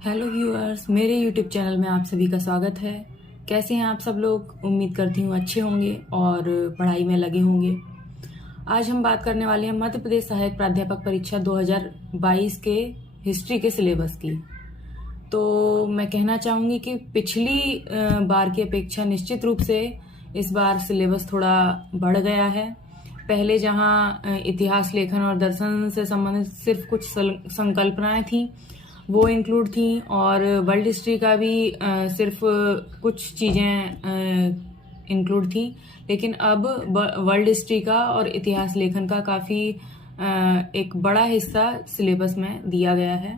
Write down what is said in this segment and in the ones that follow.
Hello viewers, मेरे YouTube channel में आप सभी का स्वागत है। कैसे हैं आप सब लोग? उम्मीद करती हूँ अच्छे होंगे और पढ़ाई में लगे होंगे। आज हम बात करने वाले हैं मध्य प्रदेश सहायक प्राध्यापक परीक्षा 2022 के हिस्ट्री के सिलेबस की। तो मैं कहना चाहूँगी कि पिछली बार की अपेक्षा निश्चित रूप से इस बार सिलेबस थोड़ा बढ़ गया है। पहले जहाँ इतिहास, लेखन और दर्शन से संबंधित सिर्फ कुछ संकल्पनाएं थीं वो इंक्लूड थी, और वर्ल्ड हिस्ट्री का भी सिर्फ कुछ चीज़ें इंक्लूड थी। लेकिन अब वर्ल्ड हिस्ट्री का और इतिहास लेखन का काफ़ी एक बड़ा हिस्सा सिलेबस में दिया गया है।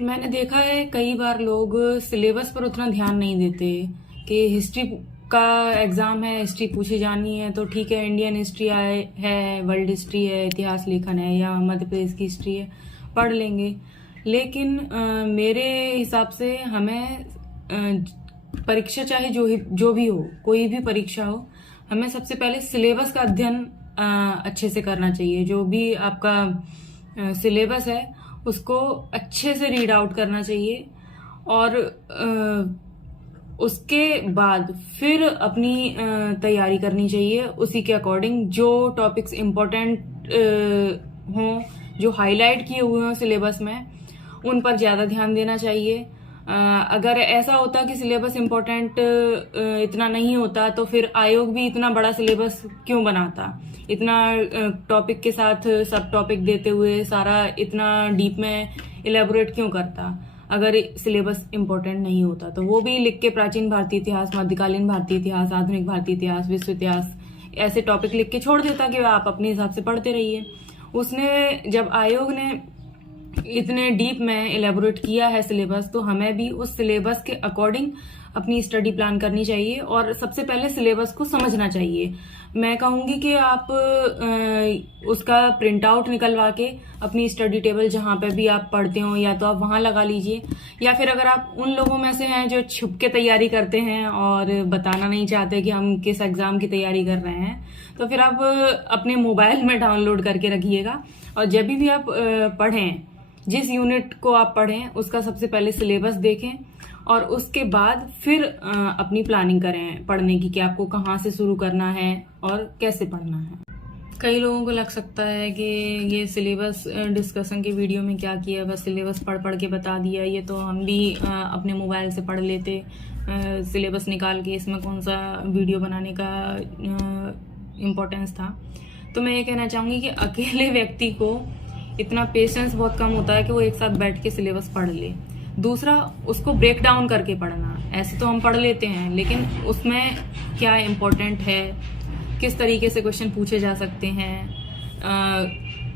मैंने देखा है कई बार लोग सिलेबस पर उतना ध्यान नहीं देते कि हिस्ट्री का एग्ज़ाम है, हिस्ट्री पूछी जानी है तो ठीक है, इंडियन हिस्ट्री है, वर्ल्ड हिस्ट्री है, इतिहास लेखन है या मध्य प्रदेश की हिस्ट्री है, पढ़ लेंगे। लेकिन मेरे हिसाब से हमें परीक्षा चाहे जो भी हो, कोई भी परीक्षा हो, हमें सबसे पहले सिलेबस का अध्ययन अच्छे से करना चाहिए। जो भी आपका सिलेबस है उसको अच्छे से रीड आउट करना चाहिए और उसके बाद फिर अपनी तैयारी करनी चाहिए उसी के अकॉर्डिंग। जो टॉपिक्स इम्पोर्टेंट हों, जो हाईलाइट किए हुए हों सिलेबस में, उन पर ज़्यादा ध्यान देना चाहिए। अगर ऐसा होता कि सिलेबस इम्पोर्टेंट इतना नहीं होता तो फिर आयोग भी इतना बड़ा सिलेबस क्यों बनाता, इतना टॉपिक के साथ सब टॉपिक देते हुए सारा इतना डीप में इलेबोरेट क्यों करता, अगर सिलेबस इम्पोर्टेंट नहीं होता। तो वो भी लिख के प्राचीन भारतीय इतिहास, मध्यकालीन भारतीय इतिहास, आधुनिक भारतीय इतिहास, विश्व इतिहास ऐसे टॉपिक लिख के छोड़ देता कि आप अपने हिसाब से पढ़ते रहिए। उसने जब आयोग ने इतने डीप में इलेबोरेट किया है सिलेबस, तो हमें भी उस सिलेबस के अकॉर्डिंग अपनी स्टडी प्लान करनी चाहिए और सबसे पहले सिलेबस को समझना चाहिए। मैं कहूँगी कि आप उसका प्रिंट आउट निकलवा के अपनी स्टडी टेबल जहाँ पे भी आप पढ़ते हो या तो आप वहाँ लगा लीजिए, या फिर अगर आप उन लोगों में से हैं जो छुप के तैयारी करते हैं और बताना नहीं चाहते कि हम किस एग्जाम की तैयारी कर रहे हैं, तो फिर आप अपने मोबाइल में डाउनलोड करके रखिएगा। और जब भी आप पढ़ें, जिस यूनिट को आप पढ़ें उसका सबसे पहले सिलेबस देखें और उसके बाद फिर अपनी प्लानिंग करें पढ़ने की कि आपको कहाँ से शुरू करना है और कैसे पढ़ना है। कई लोगों को लग सकता है कि ये सिलेबस डिस्कशन के वीडियो में क्या किया, बस सिलेबस पढ़ पढ़ के बता दिया, ये तो हम भी अपने मोबाइल से पढ़ लेते सिलेबस निकाल के, इसमें कौन सा वीडियो बनाने का इम्पोर्टेंस था। तो मैं ये कहना चाहूँगी कि अकेले व्यक्ति को इतना पेशेंस बहुत कम होता है कि वो एक साथ बैठ के सिलेबस पढ़ ले। दूसरा, उसको ब्रेक डाउन करके पढ़ना। ऐसे तो हम पढ़ लेते हैं, लेकिन उसमें क्या इम्पोर्टेंट है, किस तरीके से क्वेश्चन पूछे जा सकते हैं,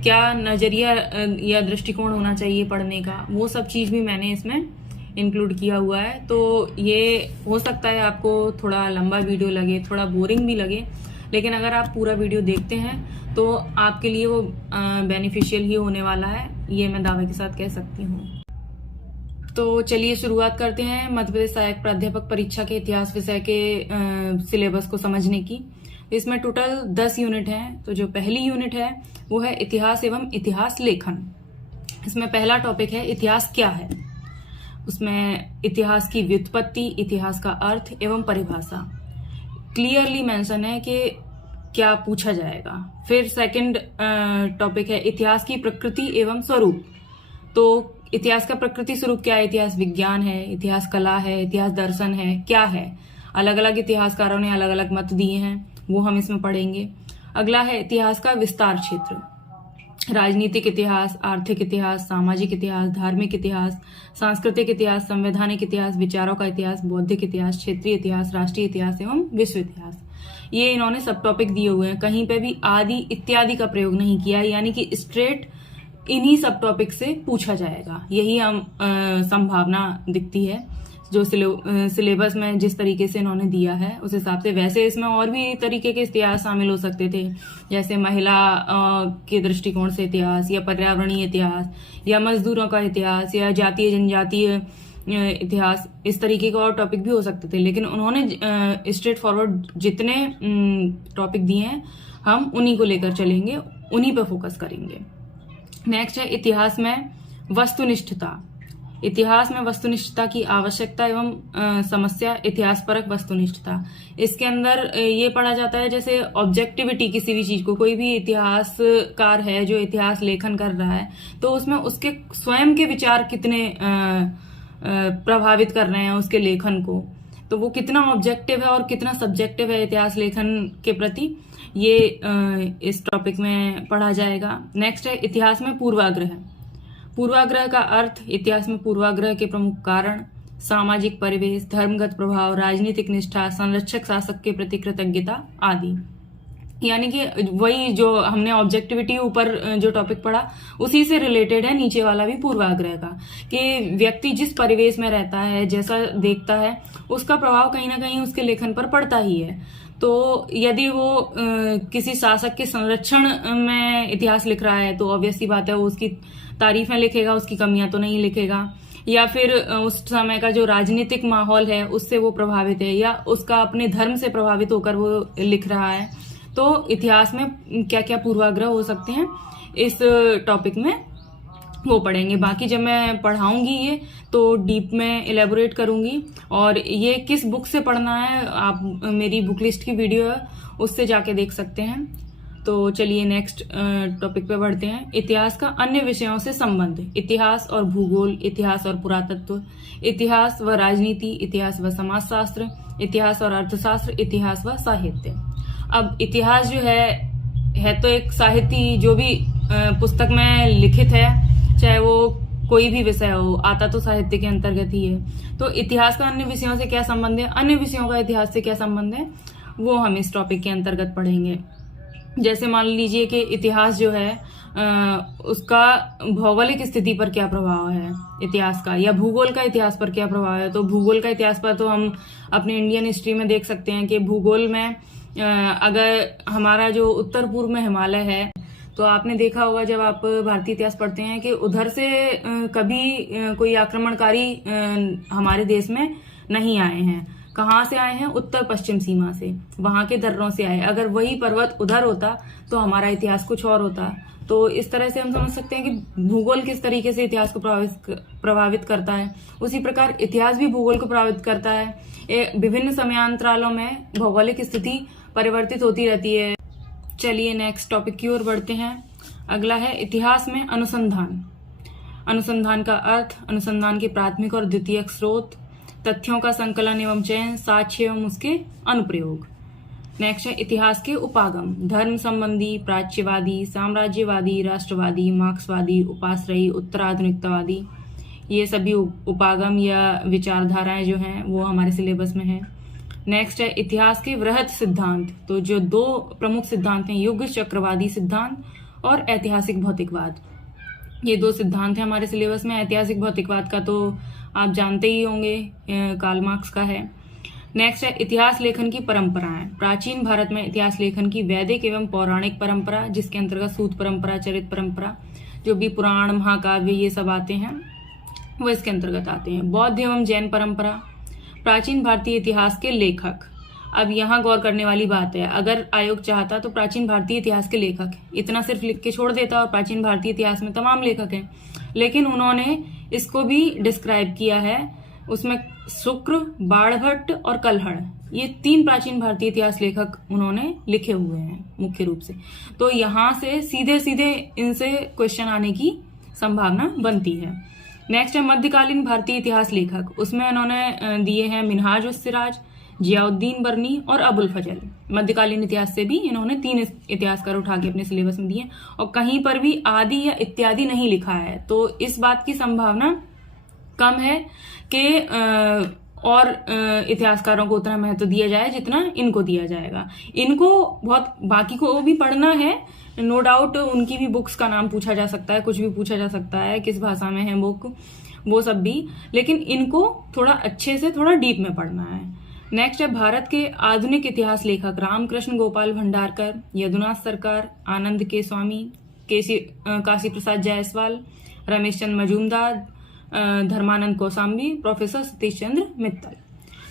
क्या नजरिया या दृष्टिकोण होना चाहिए पढ़ने का, वो सब चीज़ भी मैंने इसमें इंक्लूड किया हुआ है। तो ये हो सकता है आपको थोड़ा लंबा वीडियो लगे, थोड़ा बोरिंग भी लगे, लेकिन अगर आप पूरा वीडियो देखते हैं तो आपके लिए वो बेनिफिशियल ही होने वाला है, ये मैं दावे के साथ कह सकती हूँ। तो चलिए शुरुआत करते हैं मध्य प्रदेश सहायक प्राध्यापक परीक्षा के इतिहास विषय के सिलेबस को समझने की। इसमें टोटल 10 यूनिट हैं। तो जो पहली यूनिट है वो है इतिहास एवं इतिहास लेखन। इसमें पहला टॉपिक है इतिहास क्या है। उसमें इतिहास की व्युत्पत्ति, इतिहास का अर्थ एवं परिभाषा क्लियरली मेंशन है कि क्या पूछा जाएगा। फिर सेकंड टॉपिक है इतिहास की प्रकृति एवं स्वरूप। तो इतिहास का प्रकृति स्वरूप क्या है? इतिहास विज्ञान है, इतिहास कला है, इतिहास दर्शन है, क्या है? अलग अलग इतिहासकारों ने अलग अलग मत दिए हैं, वो हम इसमें पढ़ेंगे। अगला है इतिहास का विस्तार क्षेत्र। राजनीतिक इतिहास, आर्थिक इतिहास, सामाजिक इतिहास, धार्मिक इतिहास, सांस्कृतिक इतिहास, संवैधानिक इतिहास, विचारों का इतिहास, बौद्धिक इतिहास, क्षेत्रीय इतिहास, राष्ट्रीय इतिहास एवं विश्व इतिहास। ये इन्होंने सब टॉपिक दिए हुए हैं। कहीं पे भी आदि इत्यादि का प्रयोग नहीं किया है, यानी कि स्ट्रेट इन्हीं सब टॉपिक से पूछा जाएगा, यही हम संभावना दिखती है। जो सिलेबस में जिस तरीके से इन्होंने दिया है उस हिसाब से। वैसे इसमें और भी तरीके के इतिहास शामिल हो सकते थे, जैसे महिला के दृष्टिकोण से इतिहास, या पर्यावरणीय इतिहास, या मजदूरों का इतिहास, या जातीय जनजातीय इतिहास, इस तरीके के और टॉपिक भी हो सकते थे। लेकिन उन्होंने स्ट्रेट फॉरवर्ड जितने टॉपिक दिए हैं हम उन्हीं को लेकर चलेंगे, उन्हीं पर फोकस करेंगे। नेक्स्ट है इतिहास में वस्तुनिष्ठता। इतिहास में वस्तुनिष्ठता की आवश्यकता एवं समस्या, इतिहासपरक वस्तुनिष्ठता। इसके अंदर ये पढ़ा जाता है जैसे ऑब्जेक्टिविटी किसी भी चीज को, कोई भी इतिहासकार है जो इतिहास लेखन कर रहा है तो उसमें उसके स्वयं के विचार कितने प्रभावित कर रहे हैं उसके लेखन को, तो वो कितना ऑब्जेक्टिव है और कितना सब्जेक्टिव है इतिहास लेखन के प्रति, ये इस टॉपिक में पढ़ा जाएगा। नेक्स्ट है इतिहास में पूर्वाग्रह। पूर्वाग्रह का अर्थ, इतिहास में पूर्वाग्रह के प्रमुख कारण, सामाजिक परिवेश, धर्मगत प्रभाव, राजनीतिक निष्ठा, संरक्षक शासक के प्रति कृतज्ञता आदि। यानी कि वही जो हमने ऑब्जेक्टिविटी ऊपर जो टॉपिक पढ़ा उसी से रिलेटेड है नीचे वाला भी पूर्वाग्रह का, कि व्यक्ति जिस परिवेश में रहता है, जैसा देखता है, उसका प्रभाव कहीं ना कहीं उसके लेखन पर पड़ता ही है। तो यदि वो किसी शासक के संरक्षण में इतिहास लिख रहा है तो ऑब्वियस सी बात है वो उसकी तारीफें लिखेगा, उसकी कमियां तो नहीं लिखेगा। या फिर उस समय का जो राजनीतिक माहौल है उससे वो प्रभावित है, या उसका अपने धर्म से प्रभावित होकर वो लिख रहा है, तो इतिहास में क्या क्या पूर्वाग्रह हो सकते हैं इस टॉपिक में वो पढ़ेंगे। बाकी जब मैं पढ़ाऊंगी ये तो डीप में इलेबोरेट करूंगी, और ये किस बुक से पढ़ना है आप मेरी बुक लिस्ट की वीडियो है उससे जाके देख सकते हैं। तो चलिए नेक्स्ट टॉपिक पे बढ़ते हैं। इतिहास का अन्य विषयों से संबंध, इतिहास और भूगोल, इतिहास और पुरातत्व, इतिहास व राजनीति, इतिहास व समाजशास्त्र, इतिहास और अर्थशास्त्र, इतिहास व साहित्य। अब इतिहास जो है तो एक साहित्य जो भी पुस्तक में लिखित है, चाहे वो कोई भी विषय हो, आता तो साहित्य के अंतर्गत ही है। तो इतिहास का अन्य विषयों से क्या संबंध है, अन्य विषयों का इतिहास से क्या संबंध है, वो हम इस टॉपिक के अंतर्गत पढ़ेंगे। जैसे मान लीजिए कि इतिहास जो है उसका भौगोलिक स्थिति पर क्या प्रभाव है इतिहास का, या भूगोल का इतिहास पर क्या प्रभाव है। तो भूगोल का इतिहास पर तो हम अपने इंडियन हिस्ट्री में देख सकते हैं कि भूगोल में अगर हमारा जो उत्तर पूर्व में हिमालय है, तो आपने देखा होगा जब आप भारतीय इतिहास पढ़ते हैं कि उधर से कभी कोई आक्रमणकारी हमारे देश में नहीं आए हैं। कहाँ से आए हैं, उत्तर पश्चिम सीमा से, वहां के दर्रों से आए। अगर वही पर्वत उधर होता तो हमारा इतिहास कुछ और होता। तो इस तरह से हम समझ सकते हैं कि भूगोल किस तरीके से इतिहास को प्रभावित करता है, उसी प्रकार इतिहास भी भूगोल को प्रभावित करता है। विभिन्न समयांतरालों में भौगोलिक स्थिति परिवर्तित होती रहती है। चलिए नेक्स्ट टॉपिक की ओर बढ़ते हैं। अगला है इतिहास में अनुसंधान। अनुसंधान का अर्थ, अनुसंधान के प्राथमिक और द्वितीयक स्रोत, तथ्यों का संकलन एवं चयन, साक्ष्य एवं उसके अनुप्रयोग। नेक्स्ट है इतिहास के उपागम, धर्म संबंधी, प्राच्यवादी, साम्राज्यवादी, राष्ट्रवादी, मार्क्सवादी, उपाश्रयी, उत्तराधुनिकतावादी। ये सभी उपागम या विचारधाराएं जो हैं वो हमारे सिलेबस में है। नेक्स्ट है इतिहास के वृहत सिद्धांत। तो जो दो प्रमुख सिद्धांत हैं, युग चक्रवादी सिद्धांत और ऐतिहासिक भौतिकवाद, ये दो सिद्धांत हैं हमारे सिलेबस में। ऐतिहासिक भौतिकवाद का तो आप जानते ही होंगे, कार्ल मार्क्स का है। नेक्स्ट है इतिहास लेखन की परंपराएं। प्राचीन भारत में इतिहास लेखन की वैदिक एवं पौराणिक परंपरा, जिसके अंतर्गत सूत परंपरा, चरित परंपरा, जो भी पुराण, महाकाव्य ये सब आते हैं वो इसके अंतर्गत आते हैं। बौद्ध एवं जैन परंपरा। प्राचीन भारतीय इतिहास के लेखक। अब यहाँ गौर करने वाली बात है, अगर आयोग चाहता तो प्राचीन भारतीय इतिहास के लेखक इतना सिर्फ लिख के छोड़ देता और प्राचीन भारतीय इतिहास में तमाम लेखक हैं, लेकिन उन्होंने इसको भी डिस्क्राइब किया है। उसमें शुक्र, बाणभट्ट और कल्हड़, ये तीन प्राचीन भारतीय इतिहास लेखक उन्होंने लिखे हुए हैं मुख्य रूप से। तो यहाँ से सीधे सीधे इनसे क्वेश्चन आने की संभावना बनती है। नेक्स्ट है मध्यकालीन भारतीय इतिहास लेखक। उसमें उन्होंने दिए हैं मिनहाज उस सिराज, जियाउद्दीन बर्नी और अबुल फजल। मध्यकालीन इतिहास से भी इन्होंने 3 इतिहासकार उठा के अपने सिलेबस में दिए, और कहीं पर भी आदि या इत्यादि नहीं लिखा है। तो इस बात की संभावना कम है कि और इतिहासकारों को उतना महत्व दिया जाए जितना इनको दिया जाएगा। इनको बहुत, बाकी को भी पढ़ना है, नो डाउट उनकी भी बुक्स का नाम पूछा जा सकता है, कुछ भी पूछा जा सकता है, किस भाषा में है बुक, वो सब भी, लेकिन इनको थोड़ा अच्छे से थोड़ा डीप में पढ़ना है। नेक्स्ट है भारत के आधुनिक इतिहास लेखक। रामकृष्ण गोपाल भंडारकर, यदुनाथ सरकार, आनंद के स्वामी, काशी प्रसाद जायसवाल, रमेश चंद्र मजूमदार, धर्मानंद कौसाम्बी, प्रोफेसर सतीश चंद्र मित्तल।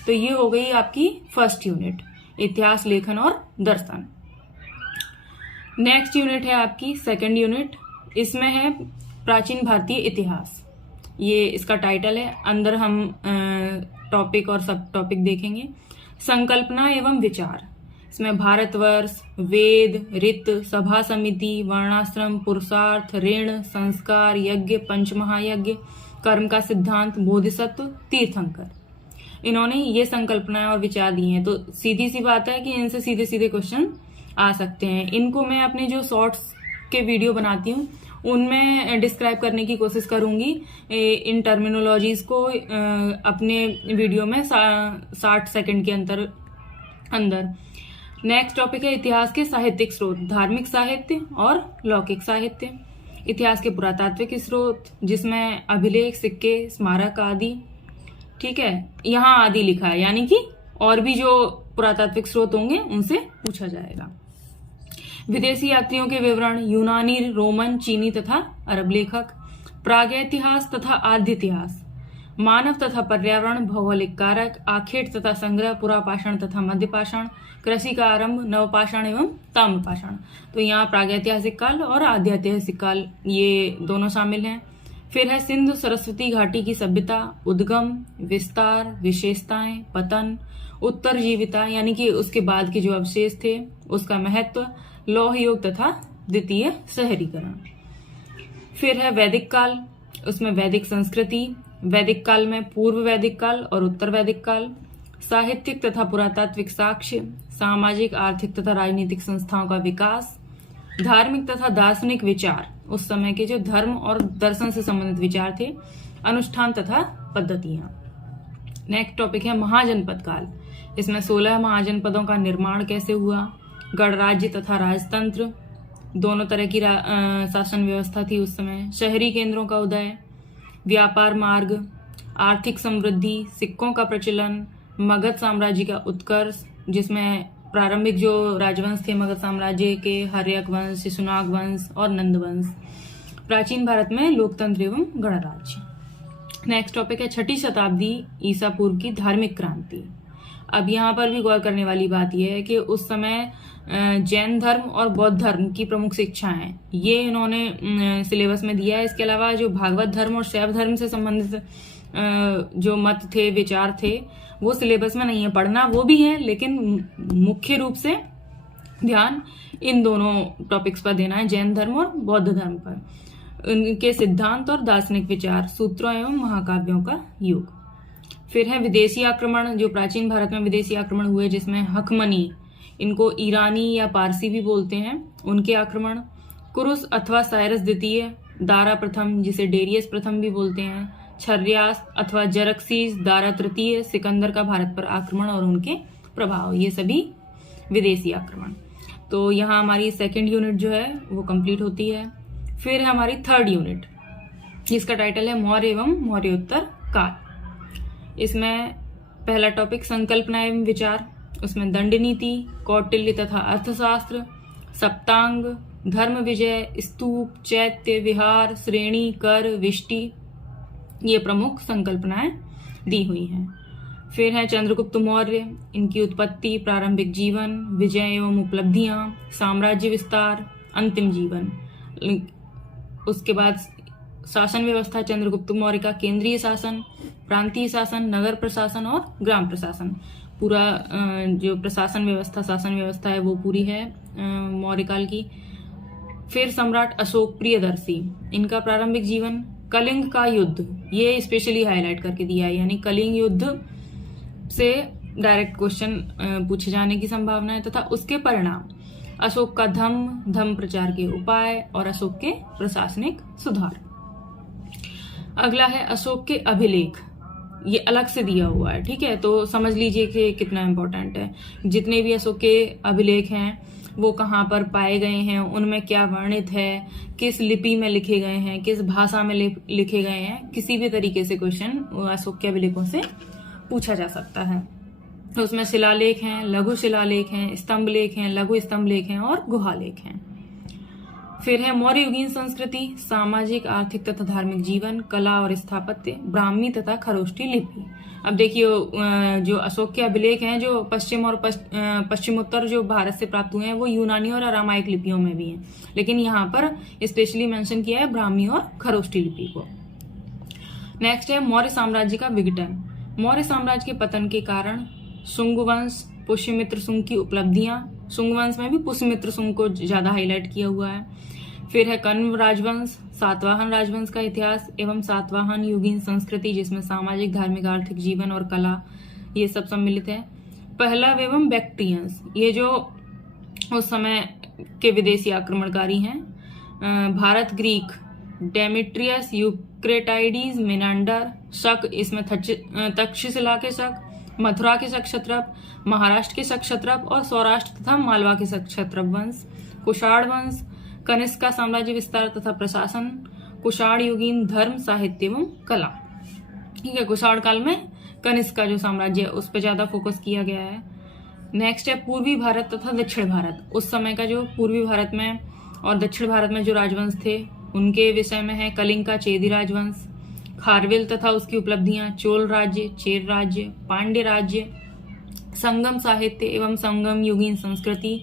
तो ये हो गई आपकी फर्स्ट यूनिट, इतिहास लेखन और दर्शन। नेक्स्ट यूनिट है आपकी सेकंड यूनिट। इसमें है प्राचीन भारतीय इतिहास। ये इसका टाइटल है। अंदर हम टॉपिक और सब टॉपिक देखेंगे। संकल्पना एवं विचार, इसमें भारतवर्ष, वेद, रित, सभा समिति, वर्णाश्रम, पुरुषार्थ, ऋण, संस्कार, यज्ञ, पंचमहायज्ञ, कर्म का सिद्धांत, बोधिसत्व, तीर्थंकर, इन्होंने ये संकल्पनाएं और विचार दिए हैं। तो सीधी सी बात है कि इनसे सीधे सीधे क्वेश्चन आ सकते हैं। इनको मैं अपने जो शॉर्ट्स के वीडियो बनाती हूँ उनमें डिस्क्राइब करने की कोशिश करूंगी इन टर्मिनोलॉजीज को अपने वीडियो में 60 सेकंड के अंदर। नेक्स्ट टॉपिक है इतिहास के साहित्यिक स्रोत, धार्मिक साहित्य और लौकिक साहित्य। इतिहास के पुरातात्विक स्रोत, जिसमें अभिलेख, सिक्के, स्मारक आदि। ठीक है, यहाँ आदि लिखा है, यानी कि और भी जो पुरातात्विक स्रोत होंगे उनसे पूछा जाएगा। विदेशी यात्रियों के विवरण, यूनानी, रोमन, चीनी तथा अरब लेखक। प्रागैतिहास तथा आद्य इतिहास, मानव तथा पर्यावरण, भौगोलिक कारक, आखेट तथा संग्रह, पुरापाषाण तथा मध्यपाषाण, कृषि का आरंभ, नवपाषाण एवं ताम्रपाषाण। तो यहाँ प्रागैतिहासिक काल और आद्य ऐतिहासिक काल ये दोनों शामिल हैं। फिर है सिंधु सरस्वती घाटी की सभ्यता, उद्गम, विस्तार, विशेषताएं, पतन, उत्तरजीविता यानी कि उसके बाद के जो अवशेष थे उसका महत्व, लौह युग तथा द्वितीय शहरीकरण। फिर है वैदिक काल, उसमें वैदिक संस्कृति, वैदिक काल में पूर्व वैदिक काल और उत्तर वैदिक काल, साहित्यिक तथा पुरातात्विक साक्ष्य, सामाजिक, आर्थिक तथा राजनीतिक संस्थाओं का विकास, धार्मिक तथा दार्शनिक विचार, उस समय के जो धर्म और दर्शन से संबंधित विचार थे, अनुष्ठान तथा पद्धतियां। नेक्स्ट टॉपिक है महाजनपद काल, इसमें 16 महाजनपदों का निर्माण कैसे हुआ, गणराज्य तथा राजतंत्र, दोनों तरह की शासन व्यवस्था थी उस समय, शहरी केंद्रों का उदय, व्यापार मार्ग, आर्थिक समृद्धि, सिक्कों का प्रचलन, मगध साम्राज्य का उत्कर्ष, जिसमें प्रारंभिक जो राजवंश थे मगध साम्राज्य के, हर्यक वंश, शिशुनाग वंश और नंद वंश, प्राचीन भारत में लोकतंत्र एवं गणराज्य। नेक्स्ट टॉपिक है 6ठी शताब्दी ईसा पूर्व की धार्मिक क्रांति। अब यहाँ पर भी गौर करने वाली बात यह है कि उस समय जैन धर्म और बौद्ध धर्म की प्रमुख शिक्षाएं ये इन्होंने सिलेबस में दिया है। इसके अलावा जो भागवत धर्म और शैव धर्म से संबंधित जो मत थे, विचार थे, वो सिलेबस में नहीं है। पढ़ना वो भी है, लेकिन मुख्य रूप से ध्यान इन दोनों टॉपिक्स पर देना है, जैन धर्म और बौद्ध धर्म पर, उनके सिद्धांत और दार्शनिक विचार, सूत्रों एवं महाकाव्यों का युग। फिर है विदेशी आक्रमण, जो प्राचीन भारत में विदेशी आक्रमण हुए, जिसमें हखमनी, इनको ईरानी या पारसी भी बोलते हैं, उनके आक्रमण, कुरुस अथवा साइरस द्वितीय, दारा प्रथम जिसे डेरियस प्रथम भी बोलते हैं, छर्यास अथवा जरक्सीस, दारा तृतीय, सिकंदर का भारत पर आक्रमण और उनके प्रभाव, ये सभी विदेशी आक्रमण। तो यहाँ हमारी सेकंड यूनिट जो है वो कंप्लीट होती है। फिर है हमारी थर्ड यूनिट, जिसका टाइटल है मौर्य एवं मौर्योत्तर काल। इसमें पहला टॉपिक संकल्पना एवं विचार, उसमें दंड नीति, कौटिल्य तथा अर्थशास्त्र, सप्तांग, धर्म विजय, स्तूप, चैत्य, विहार, श्रेणी, कर, विष्टि, ये प्रमुख संकल्पनाएं दी हुई हैं। फिर है चंद्रगुप्त मौर्य, इनकी उत्पत्ति, प्रारंभिक जीवन, विजय एवं उपलब्धियां, साम्राज्य विस्तार, अंतिम जीवन। उसके बाद शासन व्यवस्था चंद्रगुप्त मौर्य का, केंद्रीय शासन, प्रांतीय शासन, नगर प्रशासन और ग्राम प्रशासन। पूरा जो प्रशासन व्यवस्था, शासन व्यवस्था है वो पूरी है मौर्य काल की। फिर सम्राट अशोक प्रियदर्शी, इनका प्रारंभिक जीवन, कलिंग का युद्ध, ये स्पेशली हाईलाइट करके दिया है, यानी कलिंग युद्ध से डायरेक्ट क्वेश्चन पूछे जाने की संभावना है, तथा उसके परिणाम, अशोक का धम्म प्रचार के उपाय और अशोक के प्रशासनिक सुधार। अगला है अशोक के अभिलेख, ये अलग से दिया हुआ है, ठीक है, तो समझ लीजिए कि कितना इंपॉर्टेंट है। जितने भी अशोक के अभिलेख हैं वो कहाँ पर पाए गए हैं, उनमें क्या वर्णित है, किस लिपि में लिखे गए हैं, किस भाषा में लिखे गए हैं, किसी भी तरीके से क्वेश्चन अशोक के अभिलेखों से पूछा जा सकता है। तो उसमें शिलालेख हैं, लघु शिलालेख हैं, स्तंभ लेख हैं, लघु स्तंभ लेख हैं और गुहालेख हैं। फिर है मौर्य युगीन संस्कृति, सामाजिक, आर्थिक तथा धार्मिक जीवन, कला और स्थापत्य, ब्राह्मी तथा खरोष्ठी लिपि। अब देखिए जो अशोक के अभिलेख हैं जो पश्चिम और पश्चिमोत्तर जो भारत से प्राप्त हुए हैं वो यूनानी और अरामाइक लिपियों में भी हैं, लेकिन यहाँ पर स्पेशली मेंशन किया है ब्राह्मी और खरोष्ठी लिपि को। नेक्स्ट है मौर्य साम्राज्य का विघटन। मौर्य साम्राज्य के पतन के कारण शुंग वंश, पुष्यमित्र शुंग की उपलब्धियां, शुंग वंश में भी पुष्यमित्र शुंग को ज्यादा हाईलाइट किया हुआ है। फिर है कण्व राजवंश, सातवाहन राजवंश का इतिहास एवं सातवाहन युगीन संस्कृति, जिसमें सामाजिक, धार्मिक, आर्थिक जीवन और कला ये सब सम्मिलित है। पहलव एवं बैक्ट्रियंस, ये जो उस समय के विदेशी आक्रमणकारी हैं। भारत ग्रीक, डेमेट्रियस, यूक्रेटाइडीज, मेनांडर, शक, इसमें तक्षशिला के शक, मथुरा के शक क्षत्रप, महाराष्ट्र के शक क्षत्रप और सौराष्ट्र तथा मालवा के शक क्षत्रप वंश। कुषाण वंश, कनिष्क का साम्राज्य विस्तार तथा प्रशासन, कुषाण युगीन धर्म, साहित्य एवं कला। ठीक है, कुषाण काल में कनिष्क का जो साम्राज्य है उस पर ज्यादा फोकस किया गया है। नेक्स्ट है पूर्वी भारत तथा दक्षिण भारत। उस समय का जो पूर्वी भारत में और दक्षिण भारत में जो राजवंश थे उनके विषय में है कलिंग का चेदी राजवंश, खारवेल तथा उसकी उपलब्धियां, चोल राज्य, चेर राज्य, पांड्य राज्य, संगम साहित्य एवं संगम युगीन संस्कृति,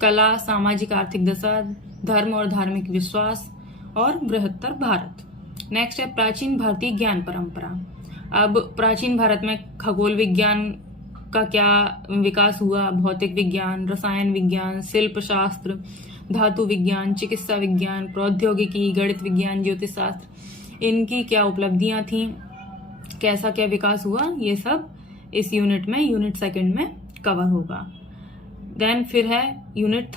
कला, सामाजिक आर्थिक दशा, धर्म और धार्मिक विश्वास और बृहत्तर भारत। नेक्स्ट है प्राचीन भारतीय ज्ञान परंपरा। अब प्राचीन भारत में खगोल विज्ञान का क्या विकास हुआ, भौतिक विज्ञान, रसायन विज्ञान, शिल्प शास्त्र, धातु विज्ञान, चिकित्सा विज्ञान, प्रौद्योगिकी, गणित विज्ञान, ज्योतिष शास्त्र, इनकी क्या उपलब्धियां थी, कैसा क्या विकास हुआ, ये सब इस यूनिट में, यूनिट सेकंड में कवर होगा। देन फिर है यूनिट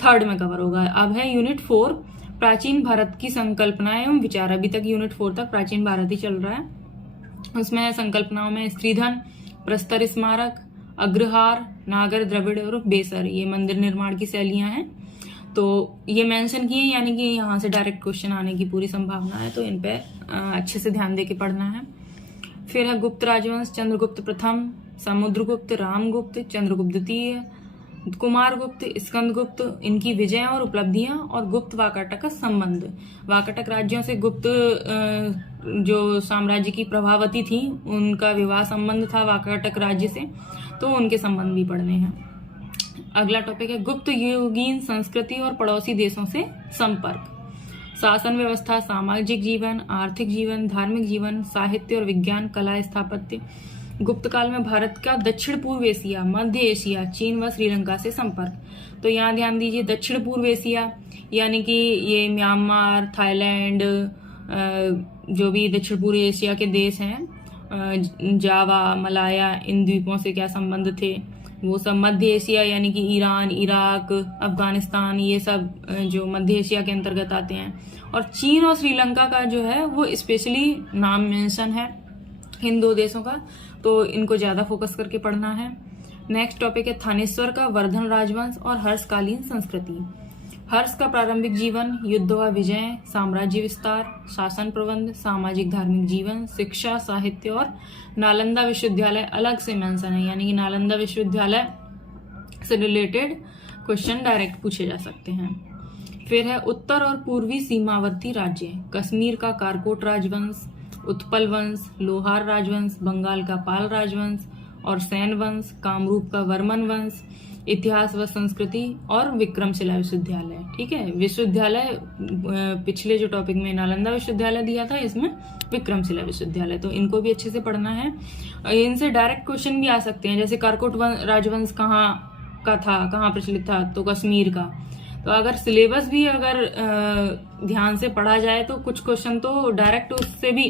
थर्ड में कवर होगा। अब है यूनिट 4, प्राचीन भारत की संकल्पना एवं विचार। अभी तक यूनिट 4 तक प्राचीन भारत ही चल रहा है। उसमें संकल्पनाओं में स्त्रीधन, प्रस्तर स्मारक, अग्रहार, नागर, द्रविड़ और बेसर, ये मंदिर निर्माण की शैलियां हैं। तो ये मेंशन किए, यानी कि यहाँ से डायरेक्ट क्वेश्चन आने की पूरी संभावना है, तो इन पे अच्छे से ध्यान दे के पढ़ना है। फिर है गुप्त राजवंश, चंद्रगुप्त प्रथम, समुद्रगुप्त, रामगुप्त, चंद्रगुप्त द्वितीय, कुमारगुप्त, स्कंदगुप्त, इनकी विजय और उपलब्धियां और गुप्त वाकाटक का संबंध। वाकाटक राज्यों से गुप्त जो साम्राज्य की प्रभावती थी उनका विवाह संबंध था वाकाटक राज्य से, तो उनके संबंध भी पढ़ने हैं। अगला टॉपिक है गुप्त युगीन संस्कृति और पड़ोसी देशों से संपर्क। शासन व्यवस्था, सामाजिक जीवन, आर्थिक जीवन, धार्मिक जीवन, साहित्य और विज्ञान, कला, स्थापत्य। गुप्त काल में भारत का दक्षिण पूर्व एशिया, मध्य एशिया, चीन व श्रीलंका से संपर्क। तो यहाँ ध्यान दीजिए, दक्षिण पूर्व एशिया यानी कि ये म्यांमार, थाईलैंड, जो भी दक्षिण पूर्व एशिया के देश हैं, जावा, मलाया, इन द्वीपों से क्या संबंध थे वो सब। मध्य एशिया यानी कि ईरान, इराक, अफगानिस्तान, ये सब जो मध्य एशिया के अंतर्गत आते हैं। और चीन और श्रीलंका का जो है वो स्पेशली नाम मेंशन है इन दो देशों का, तो इनको ज्यादा फोकस करके पढ़ना है। नेक्स्ट टॉपिक है थानेश्वर का वर्धन राजवंश और हर्षकालीन संस्कृति। हर्ष का प्रारंभिक जीवन, युद्ध व विजय, साम्राज्य विस्तार, शासन प्रबंध, सामाजिक धार्मिक जीवन, शिक्षा, साहित्य और नालंदा विश्वविद्यालय अलग से मेंशन है, यानी कि नालंदा विश्वविद्यालय से रिलेटेड क्वेश्चन डायरेक्ट पूछे जा सकते हैं। फिर है उत्तर और पूर्वी सीमावर्ती राज्य, कश्मीर का कारकोट राजवंश, उत्पल वंश, लोहार राजवंश, बंगाल का पाल राजवंश और सैन वंश, कामरूप का वर्मन वंश, इतिहास व संस्कृति और विक्रमशिला विश्वविद्यालय। ठीक है, विश्वविद्यालय पिछले जो टॉपिक में नालंदा विश्वविद्यालय दिया था, इसमें विक्रमशिला विश्वविद्यालय, तो इनको भी अच्छे से पढ़ना है। इनसे डायरेक्ट क्वेश्चन भी आ सकते हैं, जैसे कारकोट राजवंश कहाँ का था, कहाँ प्रचलित था, तो कश्मीर का। तो अगर सिलेबस भी अगर ध्यान से पढ़ा जाए तो कुछ क्वेश्चन तो डायरेक्ट उससे भी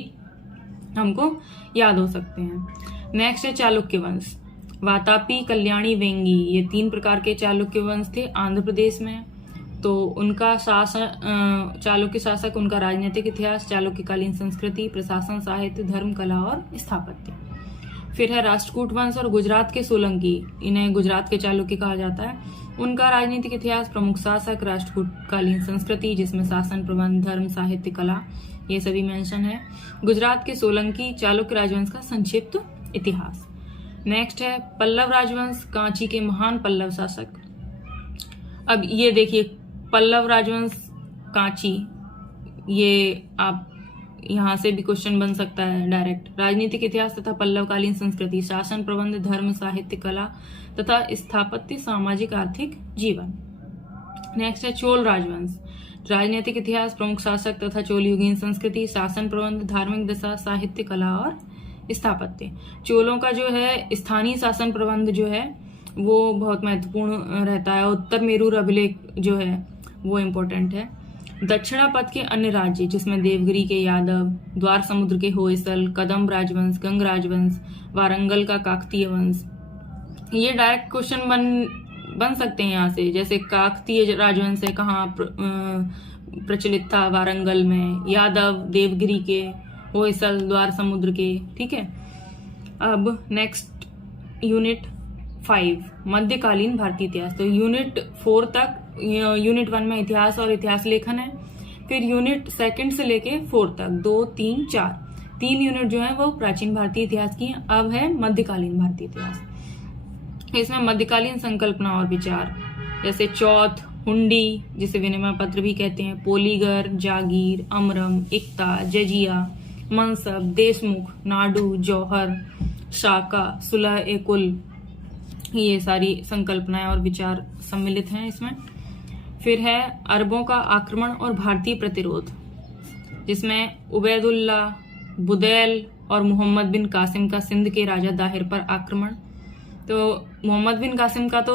हमको याद हो सकते हैं। नेक्स्ट है चालुक्य वंश, वातापी, कल्याणी, वेंगी, ये 3 प्रकार के चालुक्य वंश थे आंध्र प्रदेश में। तो उनका शासन, चालुक्य शासक, उनका राजनीतिक इतिहास, चालुक्यकालीन संस्कृति, प्रशासन, साहित्य, धर्म, कला और स्थापत्य। फिर है राष्ट्रकूट वंश और गुजरात के सोलंकी, इन्हें गुजरात के चालुक्य कहा जाता है। उनका राजनीतिक इतिहास, प्रमुख शासक, राष्ट्रकूटकालीन संस्कृति जिसमें शासन, प्रबंध, धर्म, साहित्य, कला, ये सभी मेंशन है। गुजरात के सोलंकी चालुक्य राजवंश का संक्षिप्त इतिहास। नेक्स्ट है पल्लव राजवंश, कांची के महान पल्लव शासक। अब ये देखिए, पल्लव राजवंश, कांची, ये आप यहाँ से भी क्वेश्चन बन सकता है डायरेक्ट। राजनीतिक इतिहास तथा पल्लवकालीन संस्कृति, शासन, प्रबंध, धर्म, साहित्य, कला तथा स्थापत्य, सामाजिक आर्थिक जीवन। नेक्स्ट है चोल राजवंश, राजनीतिक इतिहास, प्रमुख शासक तथा चोल युगीन संस्कृति, शासन प्रबंध, धार्मिक दशा, साहित्य, कला और स्थापत्य। चोलों का जो है स्थानीय शासन प्रबंध जो है वो बहुत महत्वपूर्ण रहता है। उत्तर मेरूर अभिलेख जो है वो इम्पोर्टेंट है। दक्षिणापथ के अन्य राज्य जिसमें देवगिरी के यादव, द्वार समुद्र के होयसल, कदम्ब राजवंश, गंग राजवंश, वारंगल का काकतीय वंश। ये डायरेक्ट क्वेश्चन बन सकते हैं यहाँ से, जैसे काकतीय राजवंश है कहाँ प्रचलित था, वारंगल में, यादव देवगिरी के, होयसल द्वार समुद्र के। ठीक है, अब नेक्स्ट यूनिट 5 मध्यकालीन भारतीय इतिहास। तो यूनिट 4 तक, यूनिट 1 में इतिहास और इतिहास लेखन है, फिर यूनिट 2 से लेके 4 तक 2, 3, 4 3 यूनिट जो है वो प्राचीन भारतीय इतिहास की हैं। अब है मध्यकालीन भारतीय इतिहास। इसमें मध्यकालीन संकल्पना और विचार, जैसे चौथ, हुंडी जिसे विनिमय पत्र भी कहते हैं, पोलीगर, जागीर, अमरम, इक्ता, जजिया, मनसब, देशमुख, नाडू, जौहर, शाका, सुलह ए कुल, ये सारी संकल्पनाएं और विचार सम्मिलित हैं इसमें। फिर है अरबों का आक्रमण और भारतीय प्रतिरोध, जिसमें उबैदुल्ला, बुदैल और मोहम्मद बिन कासिम का सिंध के राजा दाहिर पर आक्रमण। तो मोहम्मद बिन कासिम का तो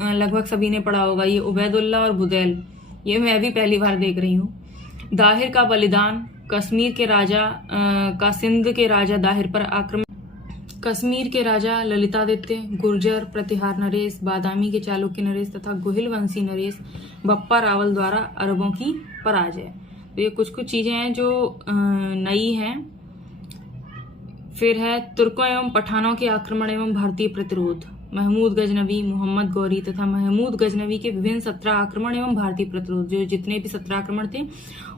लगभग सभी ने पढ़ा होगा, ये उबैदुल्ला और बुदैल ये मैं भी पहली बार देख रही हूँ। दाहिर का बलिदान, कश्मीर के राजा का सिंध के राजा दाहिर पर आक्रमण, कश्मीर के राजा ललितादित्य, गुर्जर प्रतिहार नरेश, बादामी के चालुक्य नरेश तथा गोहिल वंशी नरेश बप्पा रावल द्वारा अरबों की पराजय। तो ये कुछ चीजें हैं जो नई हैं। फिर है तुर्कों एवं पठानों के आक्रमण एवं भारतीय प्रतिरोध, महमूद गजनवी, मोहम्मद गौरी तथा महमूद गजनवी के विभिन्न 17 आक्रमण एवं भारतीय प्रतिरोध। जो जितने भी 17 आक्रमण थे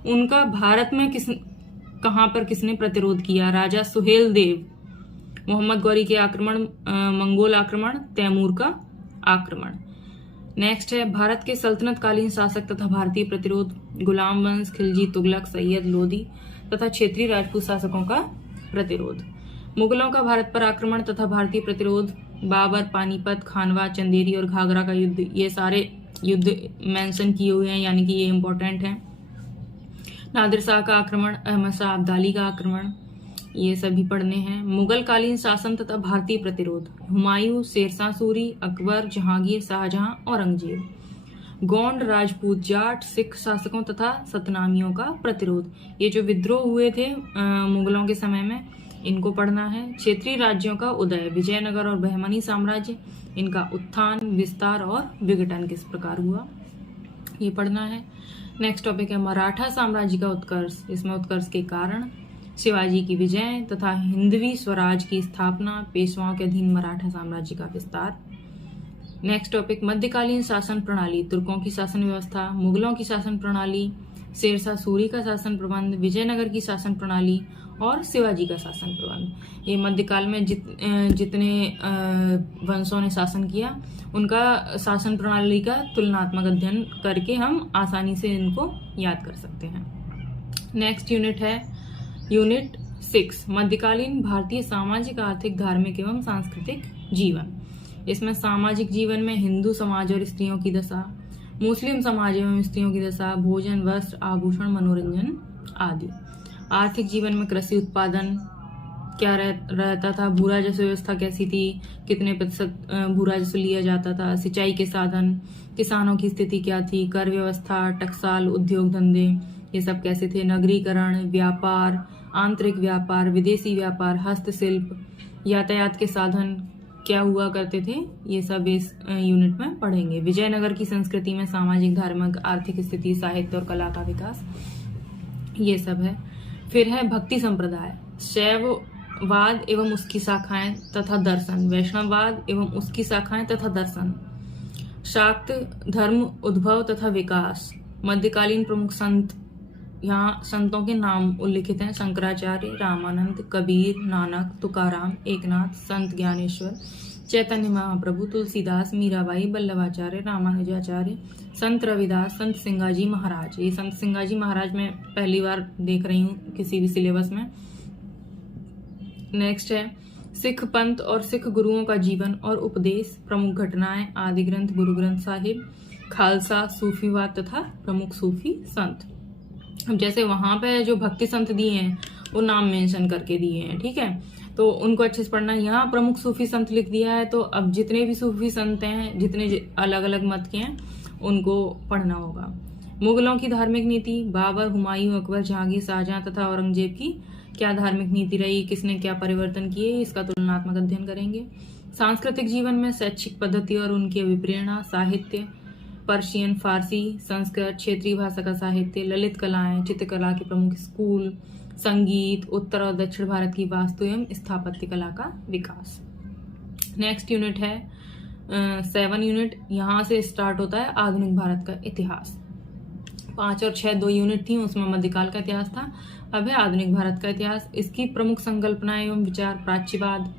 उनका भारत में कहाँ पर किसने प्रतिरोध किया? राजा सुहेल देव, मोहम्मद गौरी के आक्रमण, मंगोल आक्रमण, तैमूर का आक्रमण। नेक्स्ट है भारत के सल्तनत कालीन शासक तथा भारतीय प्रतिरोध, गुलाम वंश, खिलजी, तुगलक, सैयद, लोदी तथा क्षेत्रीय राजपूत शासकों का प्रतिरोध। मुगलों का भारत पर आक्रमण तथा भारतीय प्रतिरोध, बाबर, पानीपत, खानवा, चंदेरी और घाघरा का युद्ध, ये सारे युद्ध मेंशन किए हुए हैं, यानी कि ये इंपॉर्टेंट है। नादिर शाह का आक्रमण, अहमद शाह अब्दाली का आक्रमण, ये सभी पढ़ने हैं। मुगल कालीन शासन तथा भारतीय प्रतिरोध, हुमायूं, शेरशाह सूरी, अकबर, जहांगीर, शाहजहां, औरंगजेब। गोंड, राजपूत, जाट, सिख शासकों तथा सतनामियों का प्रतिरोध, ये जो विद्रोह हुए थे मुगलों के समय में, इनको पढ़ना है। क्षेत्रीय राज्यों का उदय, विजयनगर और बहमनी साम्राज्य, इनका उत्थान, विस्तार और विघटन किस प्रकार हुआ, ये पढ़ना है। नेक्स्ट टॉपिक है मराठा साम्राज्य का उत्कर्ष, इसमें उत्कर्ष के कारण, शिवाजी की विजय तथा हिंदवी स्वराज की स्थापना, पेशवाओं के अधीन मराठा साम्राज्य का विस्तार। नेक्स्ट टॉपिक मध्यकालीन शासन प्रणाली, तुर्कों की शासन व्यवस्था, मुगलों की शासन प्रणाली, शेरशाह सूरी का शासन प्रबंध, विजयनगर की शासन प्रणाली और शिवाजी का शासन प्रबंध। ये मध्यकाल में जितने वंशों ने शासन किया उनका शासन प्रणाली का तुलनात्मक अध्ययन करके हम आसानी से इनको याद कर सकते हैं। नेक्स्ट यूनिट है यूनिट 6 मध्यकालीन भारतीय सामाजिक, आर्थिक, धार्मिक एवं सांस्कृतिक जीवन। इसमें सामाजिक जीवन में हिंदू समाज और स्त्रियों की दशा, मुस्लिम समाज एवं स्त्रियों की दशा, भोजन, वस्त्र, आभूषण, मनोरंजन आदि। आर्थिक जीवन में कृषि उत्पादन क्या रहता था, भू राजस्व व्यवस्था कैसी थी, कितने प्रतिशत भू राजस्व लिया जाता था, सिंचाई के साधन, किसानों की स्थिति क्या थी, कर व्यवस्था, टकसाल, उद्योग धंधे ये सब कैसे थे, नगरीकरण, व्यापार, आंतरिक व्यापार, विदेशी व्यापार, हस्तशिल्प, यातायात के साधन क्या हुआ करते थे, ये सब इस यूनिट में पढ़ेंगे। विजयनगर की संस्कृति में सामाजिक, धार्मिक, आर्थिक स्थिति, साहित्य और कला का विकास, ये सब है। फिर है भक्ति संप्रदाय, शैववाद एवं उसकी शाखाएं तथा दर्शन, वैष्णववाद एवं उसकी शाखाएं तथा दर्शन, शाक्त धर्म उद्भव तथा विकास। मध्यकालीन प्रमुख संत, यहाँ संतों के नाम उल्लिखित हैं, शंकराचार्य, रामानंद, कबीर, नानक, तुकाराम, एकनाथ, संत ज्ञानेश्वर, चैतन्य महाप्रभु, तुलसीदास, मीराबाई, बल्लभाचार्य, रामानुजाचार्य, संत रविदास, संत सिंगाजी महाराज। ये संत सिंगाजी महाराज मैं पहली बार देख रही हूँ किसी भी सिलेबस में। नेक्स्ट है सिख पंथ और सिख गुरुओं का जीवन और उपदेश, प्रमुख घटनाएं, आदि ग्रंथ, गुरु ग्रंथ साहिब, खालसा, सूफीवाद तथा प्रमुख सूफी संत। अब जैसे वहां पे जो भक्ति संत दिए हैं वो नाम मेंशन करके दिए हैं, ठीक है, तो उनको अच्छे से पढ़ना। यहाँ प्रमुख सूफी संत लिख दिया है, तो अब जितने भी सूफी संत हैं, जितने अलग अलग मत के हैं, उनको पढ़ना होगा। मुगलों की धार्मिक नीति, बाबर, हुमायूं, अकबर, जहांगीर, शाहजहां तथा औरंगजेब की क्या धार्मिक नीति रही, किसने क्या परिवर्तन किए, इसका तुलनात्मक अध्ययन करेंगे। सांस्कृतिक जीवन में शैक्षिक पद्धति और उनकी अभिप्रेरणा, साहित्य, पर्शियन, फारसी, संस्कृत, क्षेत्रीय भाषा का साहित्य, ललित कलाएं, चित्रकला के प्रमुख स्कूल, संगीत, उत्तर और दक्षिण भारत की वास्तु एवं स्थापत्य कला का विकास। नेक्स्ट यूनिट है 7 यूनिट, यहाँ से स्टार्ट होता है आधुनिक भारत का इतिहास। 5 और 6 2 यूनिट थी, उसमें मध्यकाल का इतिहास था, अब है आधुनिक भारत का इतिहास। इसकी प्रमुख संकल्पनाएं एवं विचार प्राच्यवाद,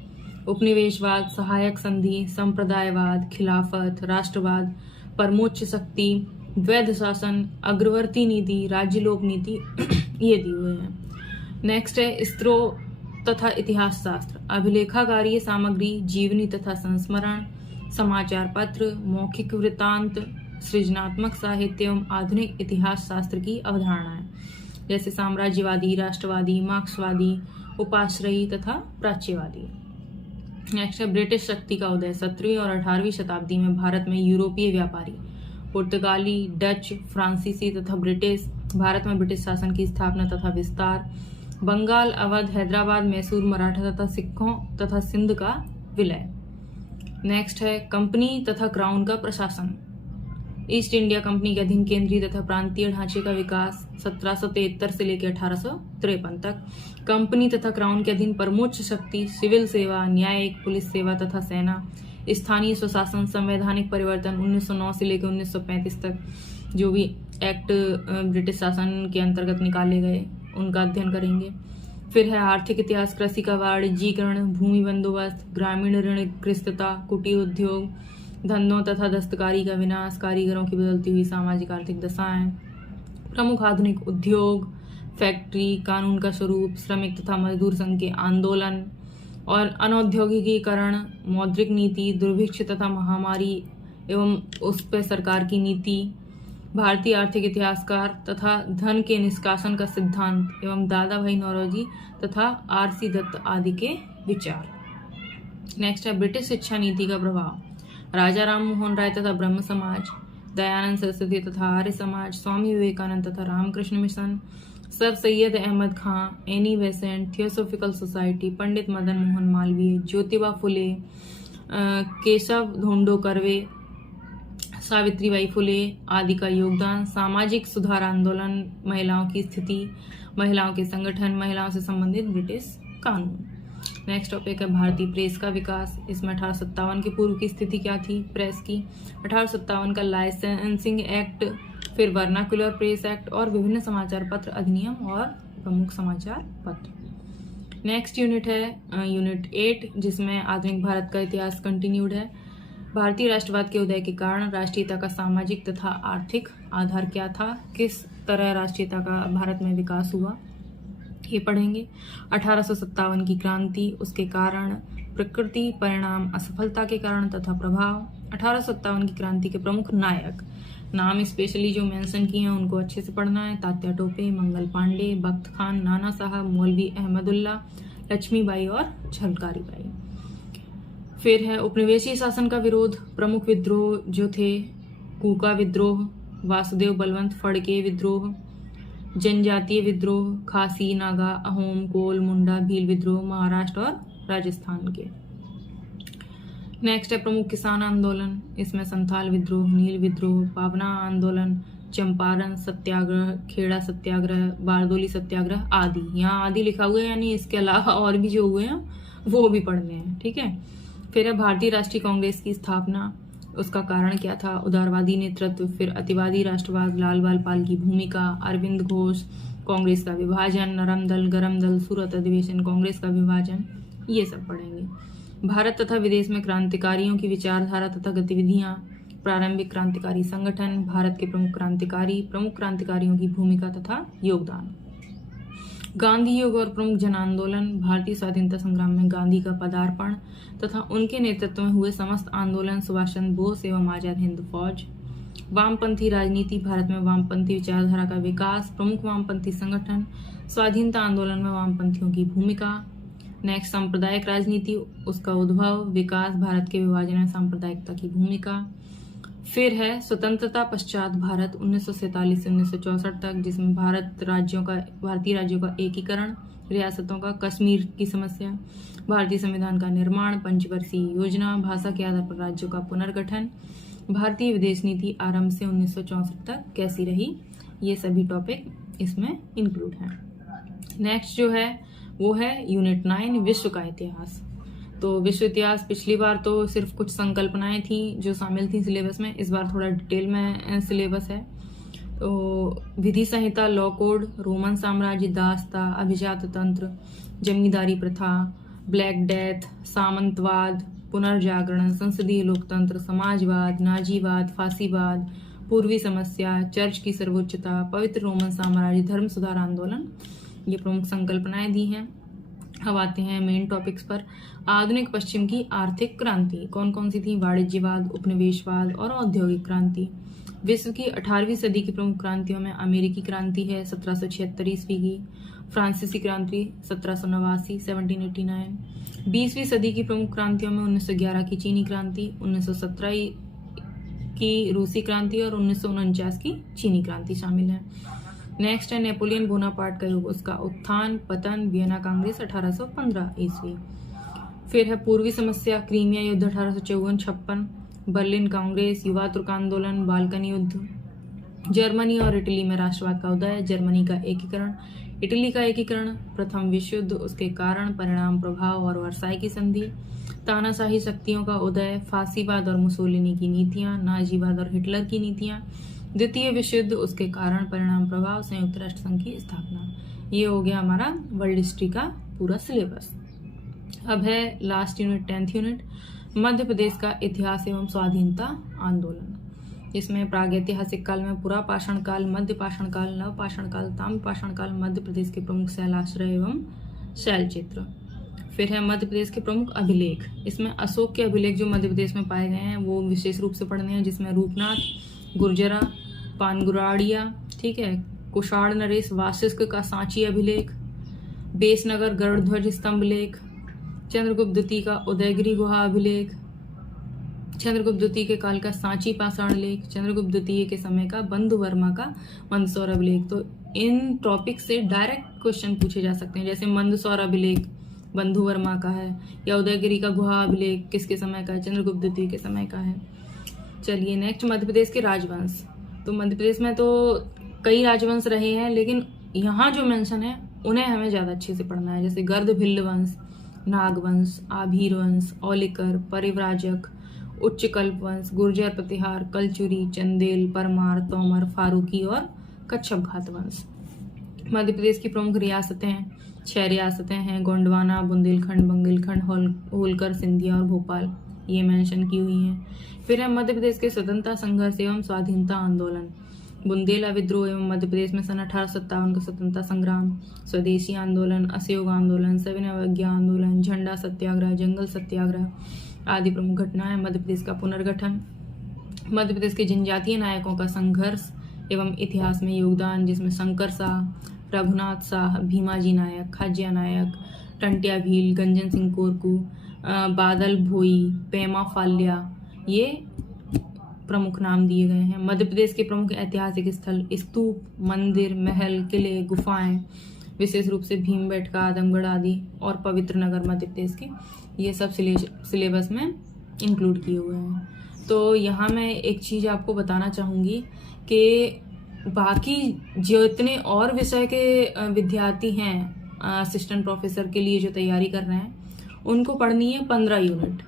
उपनिवेशवाद, सहायक संधि, संप्रदायवाद, खिलाफत, राष्ट्रवाद, परमोच्च शक्ति, द्वैध शासन, अग्रवर्ती नीति, राज्यलोक नीति ये दिए हुए हैं। नेक्स्ट है स्त्रोत तथा इतिहास शास्त्र, अभिलेखागारीय सामग्री, जीवनी तथा संस्मरण, समाचार पत्र, मौखिक वृत्तांत, सृजनात्मक साहित्य एवं आधुनिक इतिहास शास्त्र की अवधारणाएं, जैसे साम्राज्यवादी, राष्ट्रवादी, मार्क्सवादी, उपाश्रयी तथा प्राच्यवादी। नेक्स्ट है ब्रिटिश शक्ति का उदय, 17वीं और 18वीं शताब्दी में भारत में यूरोपीय व्यापारी, पुर्तगाली, डच, फ्रांसीसी तथा ब्रिटिश, भारत में ब्रिटिश शासन की स्थापना तथा विस्तार, बंगाल, अवध, हैदराबाद, मैसूर, मराठा तथा सिखों तथा सिंध का विलय। नेक्स्ट है कंपनी तथा क्राउन का प्रशासन, ईस्ट इंडिया कंपनी के अधीन केंद्रीय तथा प्रांतीय ढांचे का विकास 1773 से लेकर 1853 तक, कंपनी तथा क्राउन के अधीन परमोच्च शक्ति, सिविल सेवा, न्यायिक, पुलिस सेवा तथा सेना, स्थानीय स्वशासन, संवैधानिक परिवर्तन 1909 से लेकर 1935 तक, जो भी एक्ट ब्रिटिश शासन के अंतर्गत निकाले गए उनका अध्ययन करेंगे। फिर है आर्थिक इतिहास, कृषि का वाणिज्यीकरण, भूमि बंदोबस्त, ग्रामीण ऋणग्रस्तता, कुटीर उद्योग, धंधों तथा दस्तकारी का विनाश, कारीगरों की बदलती हुई सामाजिक आर्थिक दशाएं, प्रमुख आधुनिक उद्योग, फैक्ट्री, कानून का स्वरूप, श्रमिक तथा मजदूर संघ के आंदोलन और अनौद्योगिकीकरण, मौद्रिक नीति, दुर्भिक्ष तथा महामारी एवं उस पर सरकार की नीति, भारतीय आर्थिक इतिहासकार तथा धन के निष्कासन का सिद्धांत एवं दादा भाई नौरोजी तथा आर.सी. दत्त आदि के विचार। नेक्स्ट है ब्रिटिश शिक्षा नीति का प्रभाव, राजा राम मोहन राय तथा ब्रह्म समाज, दयानंद सरस्वती तथा आर्य समाज, स्वामी विवेकानंद तथा रामकृष्ण मिशन, सर सैयद अहमद खां, Annie Besant, theosophical society, Pandit Madan Mohan Malviya, Jyotiba Phule, Keshav Dhondo curve, Savitribai Phule आदि का योगदान, सामाजिक सुधार आंदोलन, महिलाओं की स्थिति, महिलाओं के संगठन, महिलाओं से संबंधित ब्रिटिश कानून। नेक्स्ट टॉपिक है भारतीय प्रेस का विकास, इसमें 1857 के पूर्व की स्थिति क्या थी प्रेस की, 1857 का लाइसेंसिंग एक्ट, फिर वर्नाकुलर प्रेस एक्ट और विभिन्न समाचार पत्र अधिनियम और प्रमुख समाचार पत्र। नेक्स्ट यूनिट है यूनिट 8, जिसमें आधुनिक भारत का इतिहास कंटिन्यूड है। भारतीय राष्ट्रवाद के उदय के कारण राष्ट्रीयता का सामाजिक तथा आर्थिक आधार क्या था, किस तरह राष्ट्रीयता का भारत में विकास हुआ, ये पढ़ेंगे। 1857 की क्रांति, उसके कारण, प्रकृति, परिणाम, असफलता के कारण तथा प्रभाव। 1857 की क्रांति के प्रमुख नायक, नाम स्पेशली जो मेंशन किए हैं उनको अच्छे से पढ़ना है, तात्या टोपे, मंगल पांडे, बख्त खान, नाना साहब, मौलवी अहमदुल्ला, लक्ष्मीबाई और झलकारी बाई। फिर है उपनिवेशी शासन का विरोध, प्रमुख विद्रोह जो थे कूका विद्रोह, वासुदेव बलवंत फड़के विद्रोह, जनजातीय विद्रोह, खासी, नागा, अहोम, कोल, मुंडा, भील विद्रोह महाराष्ट्र और राजस्थान के। नेक्स्ट है प्रमुख किसान आंदोलन, इसमें संथाल विद्रोह, नील विद्रोह, पावना आंदोलन, चंपारण सत्याग्रह, खेड़ा सत्याग्रह, बारदोली सत्याग्रह आदि। यहाँ आदि लिखा हुआ है, यानी इसके अलावा और भी जो हुए हैं वो भी पढ़ने हैं, ठीक है। फिर है भारतीय राष्ट्रीय कांग्रेस की स्थापना, उसका कारण क्या था, उदारवादी नेतृत्व, फिर अतिवादी राष्ट्रवाद, लाल बाल पाल की भूमिका, अरविंद घोष, कांग्रेस का विभाजन, नरम दल, गरम दल, सूरत अधिवेशन, कांग्रेस का विभाजन, ये सब पढ़ेंगे। भारत तथा विदेश में क्रांतिकारियों की विचारधारा तथा गतिविधियां, प्रारंभिक क्रांतिकारी संगठन, भारत के प्रमुख क्रांतिकारियों की भूमिका तथा योगदान। गांधी युग और प्रमुख जन आंदोलन, भारतीय स्वाधीनता संग्राम में गांधी का पदार्पण तथा उनके नेतृत्व में हुए समस्त आंदोलन, सुभाष चंद्र बोस एवं आजाद हिंद फौज। वामपंथी राजनीति, भारत में वामपंथी विचारधारा का विकास, प्रमुख वामपंथी संगठन, स्वाधीनता आंदोलन में वामपंथियों की भूमिका। नेक्स्ट, सांप्रदायिक राजनीति, उसका उद्भव, विकास, भारत के विभाजन में सांप्रदायिकता की भूमिका। फिर है स्वतंत्रता पश्चात भारत 1947 से 1964 तक, जिसमें भारतीय राज्यों का एकीकरण, रियासतों का, कश्मीर की समस्या, भारतीय संविधान का निर्माण, पंचवर्षीय योजना, भाषा के आधार पर राज्यों का पुनर्गठन, भारतीय विदेश नीति आरंभ से 1964 तक कैसी रही, ये सभी टॉपिक इसमें इंक्लूड हैं। नेक्स्ट जो है वो है यूनिट 9, विश्व का इतिहास। तो विश्व इतिहास पिछली बार तो सिर्फ कुछ संकल्पनाएं थी जो शामिल थी सिलेबस में, इस बार थोड़ा डिटेल में सिलेबस है। तो विधि संहिता, लॉ कोड, रोमन साम्राज्य, दासता, अभिजात तंत्र, जमींदारी प्रथा, ब्लैक डेथ, सामंतवाद, पुनर्जागरण, संसदीय लोकतंत्र, समाजवाद, नाजीवाद, फांसीवाद, पूर्वी समस्या, चर्च की सर्वोच्चता, पवित्र रोमन साम्राज्य, धर्म सुधार आंदोलन, ये प्रमुख संकल्पनाएं दी हैं। अब आते हैं मेन टॉपिक्स पर। आधुनिक पश्चिम की आर्थिक क्रांति कौन कौन सी थी? वाणिज्यवाद, उपनिवेशवाद और औद्योगिक क्रांति। विश्व की 18वीं सदी की प्रमुख क्रांतियों में अमेरिकी क्रांति है 1776 ईस्वी की, फ्रांसीसी क्रांति 1789 1789। 20वीं सदी की प्रमुख क्रांतियों में 1911 की चीनी क्रांति, 1917 की रूसी क्रांति और 1949 की चीनी क्रांति शामिल है। नेक्स्ट है नेपोलियन बोनापार्ट का युग, उसका उत्थान, पतन, वियना कांग्रेस 1815 ईस्वी। फिर है पूर्वी समस्या, क्रीमिया युद्ध 1854-56, बर्लिन कांग्रेस, युवा तुर्क आंदोलन, बाल्कन युद्ध, जर्मनी और इटली में राष्ट्रवाद का उदय, जर्मनी का एकीकरण, इटली का एकीकरण, प्रथम विश्व युद्ध, उसके कारण, परिणाम, प्रभाव और वर्साई की संधि, तानाशाही शक्तियों का उदय, फांसीवाद और मुसोलिनी की नीतियां, नाजीवाद और हिटलर की नीतियां, द्वितीय विश्व युद्ध, उसके कारण, परिणाम, प्रभाव, संयुक्त राष्ट्र संघ की स्थापना। ये हो गया हमारा वर्ल्ड हिस्ट्री का पूरा सिलेबस। अब है last unit, 10th unit, Madhya Pradesh का इतिहास एवं स्वाधीनता आंदोलन। इसमें प्रागैतिहासिक काल में पुरा पाषाण काल, मध्य पाषाण काल, नव पाषाण काल, ताम्र पाषाण काल मध्य प्रदेश के प्रमुख शैलाश्रय एवं शैल चित्र। फिर है मध्य प्रदेश के प्रमुख अभिलेख। इसमें अशोक के अभिलेख जो मध्य प्रदेश में पाए गए हैं वो विशेष रूप से पढ़ने हैं, जिसमें रूपनाथ, गुर्जरा, पानगुराड़िया, ठीक है, कुषाण नरेश वाशिष्क का सांची अभिलेख, बेसनगर गरुड़ध्वज स्तंभ लेख, चंद्रगुप्त द्वितीय का उदयगिरी गुहा अभिलेख, चंद्रगुप्त द्वितीय के काल का सांची पाषाण लेख, चंद्रगुप्त द्वितीय के समय का बंधु वर्मा का मंदसौर अभिलेख। तो इन टॉपिक से डायरेक्ट क्वेश्चन पूछे जा सकते हैं, जैसे मंदसौर अभिलेख बंधु वर्मा का है, या उदयगिरी का गुहा अभिलेख किसके समय का है? चंद्रगुप्त द्वितीय के समय का है। चलिए नेक्स्ट, मध्य प्रदेश के राजवंश। तो मध्य प्रदेश में तो कई राजवंश रहे हैं, लेकिन यहाँ जो मेंशन है उन्हें हमें ज्यादा अच्छे से पढ़ना है, जैसे गर्द भिल्ल वंश, नागवंश, आभीर वंश, औलिकर, परिव्राजक, उच्चकल्प वंश, गुर्जर प्रतिहार, कलचुरी, चंदेल, परमार, तोमर, फारूकी और कच्छप घात वंश। मध्य प्रदेश की प्रमुख रियासतें हैं, 6 रियासतें हैं, गोंडवाना, बुंदेलखंड, बंगेलखंड, होलकर, सिंधिया और भोपाल, ये मेंशन की हुई हैं। फिर है मध्य प्रदेश के स्वतंत्रता संघर्ष एवं स्वाधीनता आंदोलन। बुंदेला विद्रोह एवं मध्य प्रदेश में सन 1857 का स्वतंत्रता संग्राम, स्वदेशी आंदोलन, असहयोग आंदोलन, सविनय अवज्ञा आंदोलन, झंडा सत्याग्रह, जंगल सत्याग्रह आदि प्रमुख घटनाएं। मध्य प्रदेश का पुनर्गठन, मध्य प्रदेश के जनजातीय नायकों का संघर्ष एवं इतिहास में योगदान, जिसमें शंकर शाह, रघुनाथ शाह, भीमाजी नायक, खाजिया नायक, टंटिया भील, गंजन सिंह कोरकू, बादल भोई, पेमा फाल्या, ये प्रमुख नाम दिए गए हैं। मध्य प्रदेश के प्रमुख ऐतिहासिक स्थल, स्तूप, मंदिर, महल, किले, गुफाएं, विशेष रूप से भीमबेटका, आदमगढ़ आदि, और पवित्र नगर मध्य प्रदेश के, ये सब सिलेबस में इंक्लूड किए हुए हैं। तो यहाँ मैं एक चीज़ आपको बताना चाहूँगी कि बाकी जितने और विषय के विद्यार्थी हैं असिस्टेंट प्रोफेसर के लिए जो तैयारी कर रहे हैं, उनको पढ़नी है 15 यूनिट,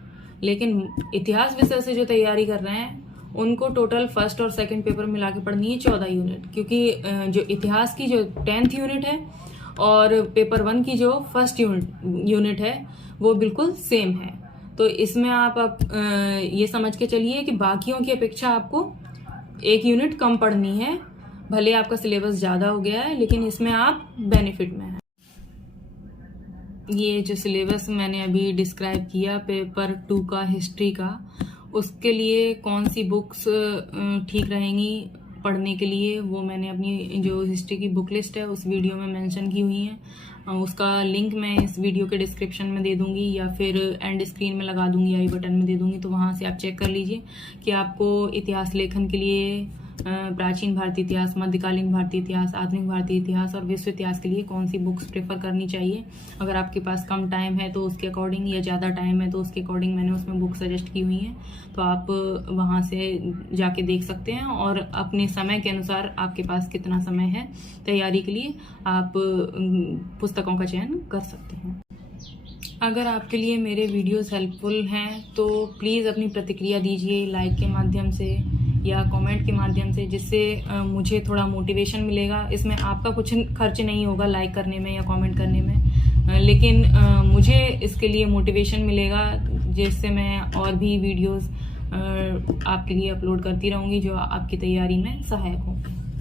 लेकिन इतिहास विषय से जो तैयारी कर रहे हैं उनको टोटल फर्स्ट और सेकंड पेपर मिला के पढ़नी है 14 यूनिट, क्योंकि जो इतिहास की जो 10th यूनिट है और पेपर 1 की जो फर्स्ट यूनिट है वो बिल्कुल सेम है। तो इसमें आप ये समझ के चलिए कि बाकियों की अपेक्षा आपको 1 यूनिट कम पढ़नी है, भले आपका सिलेबस ज़्यादा हो गया है, लेकिन इसमें आप बेनिफिट में हैं। ये जो सिलेबस मैंने अभी डिस्क्राइब किया पेपर 2 का हिस्ट्री का, उसके लिए कौन सी बुक्स ठीक रहेंगी पढ़ने के लिए, वो मैंने अपनी जो हिस्ट्री की बुक लिस्ट है उस वीडियो में मेंशन की हुई है। उसका लिंक मैं इस वीडियो के डिस्क्रिप्शन में दे दूंगी या फिर एंड स्क्रीन में लगा दूंगी, आई बटन में दे दूंगी, तो वहां से आप चेक कर लीजिए कि आपको इतिहास लेखन के लिए प्राचीन भारतीय इतिहास, मध्यकालीन भारतीय इतिहास, आधुनिक भारतीय इतिहास और विश्व इतिहास के लिए कौन सी बुक्स प्रेफर करनी चाहिए। अगर आपके पास कम टाइम है तो उसके अकॉर्डिंग, या ज़्यादा टाइम है तो उसके अकॉर्डिंग मैंने उसमें बुक सजेस्ट की हुई हैं, तो आप वहाँ से जाके देख सकते हैं और अपने समय के अनुसार आपके पास कितना समय है तैयारी के लिए, आप पुस्तकों का चयन कर सकते हैं। अगर आपके लिए मेरे वीडियोस हेल्पफुल हैं तो प्लीज़ अपनी प्रतिक्रिया दीजिए लाइक के माध्यम से या कमेंट के माध्यम से, जिससे मुझे थोड़ा मोटिवेशन मिलेगा। इसमें आपका कुछ खर्च नहीं होगा लाइक करने में या कमेंट करने में, लेकिन मुझे इसके लिए मोटिवेशन मिलेगा, जिससे मैं और भी वीडियोस आपके लिए अपलोड करती रहूँगी जो आपकी तैयारी में सहायक होंगे।